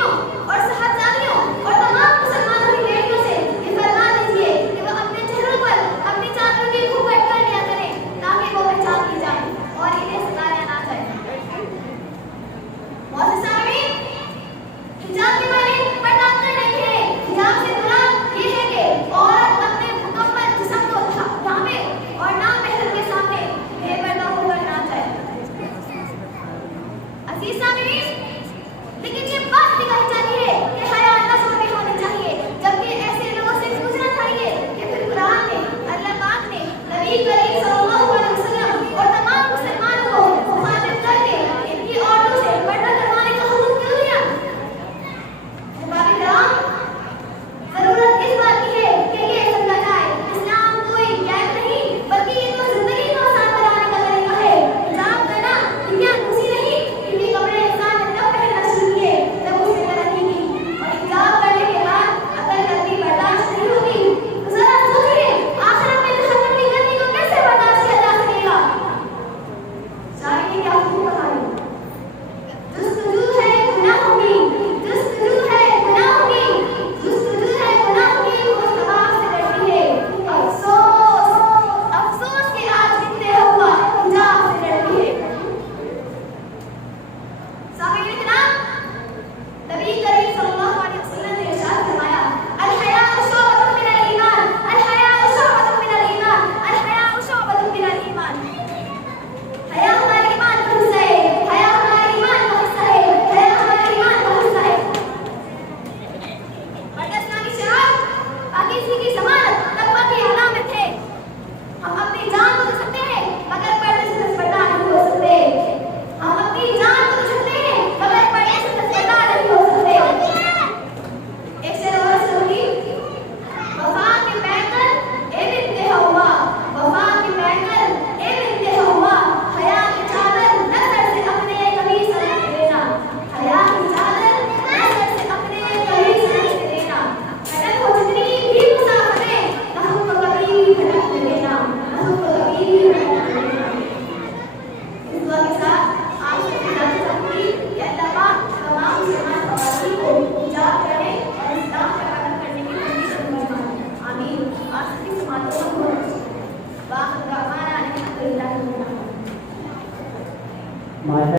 बीवियों और साहबजादियों और तमाम मुसलमानों की बेटियों से ये फरमा दीजिए कि वो अपने चेहरों पर अपनी चादरों की घूंघट कर लिया करें ताकि वो पहचान ली जाए और इन्हें सताया ना जाए। मौजूद सामईन, हिजाब के माने पर्दा करने के हिजाब से मुराद ये है कि औरत अपने मुकम्मल जिस्म को ढांपे और नामहरम के सामने बेपर्दा होकर ना जाए। अजीज सामईन, लेकिन ये बात भी कही जाती है कि हया नस्ल में होनी चाहिए, जबकि ऐसे लोगों से पूछना चाहिए कि फिर कुरान ने, अल्लाह पाक ने नबी करीम सल्लल्लाहु अलैहि वसल्लम और तमाम मुसलमानों को मुखातिब करके इनकी औरतों से पर्दा करवाने का हुक्म क्यों दिया? जरूरत इस बात की है कि ये समझा जाए इस्लाम कोई गैर नहीं बल्कि ये तो जिंदगी को आसान बनाने का तरीका है। हिजाब करना दुनिया दूसरी नहीं, क्योंकि कपड़े इंसान ने तब पहनना शुरू किए जब उसने तरक्की की और हिजाब करने के बाद अकल करनी बर्दाश्त नहीं होगी तो जरा सोचिए आखिरत में जहन्नम की गर्मी को कैसे बर्दाश्त किया जा सकेगा। शायद क्या हुक्म बताई, जुस्तजू है गुनाहों की, जुस्तजू है गुनाहों की, जुस्तजू है गुनाहों की, वो तमाम से डरती है। अफसोस अफसोस कि आज बिनते हवा हिजाब से डरती है। सामईन किराम, नबी करीम सल्लल्लाहु अलैहि वसल्लम ने इरशाद फरमाया, अल हयाउ शुअबतुन मिनल ईमान, अल हयाउ शुअबतुन मिनल ईमान, अल हयाउ शुअबतुन मिनल ईमान। हया हमारे ईमान का हिस्सा है, हया हमारे ईमान का हिस्सा है, हया हमारे ईमान का हिस्सा है। और इस्लामी शरीयत पाकीज़गी की ज़मानत तक़वा की अलामत है। हम अपनी जान को दे सकते हैं मगर पर्दे से दस्तबरदार नहीं हो सकते। हम अपनी जान को दे सकते हैं मगर पर्दे से दस्तबरदार नहीं हो सकते। एक शेर और सुनिए, वफा के पैकर ए बिनते हवा, वफा के पैकर ए बिनते हवा, हया की चादर नज़र से अपने कमीज़ समेट देना, हया की चादर नज़र से अपने कमीज़ समेट देना। भटक हो जितनी भी मुसाफिरें, नहुं को कभी भी भटकने देना, नहुं को कभी भी भटकने देना। इस दुआ के साथ आप सबसे इजाज़त चाहूंगी कि अल्लाह पाक तमाम मुसलमान ख़वातीन को हिजाब करने और इस्लाम का पालन करने की तौफीक अता फरमाए। आमीन। आप सबकी समाअत को वाह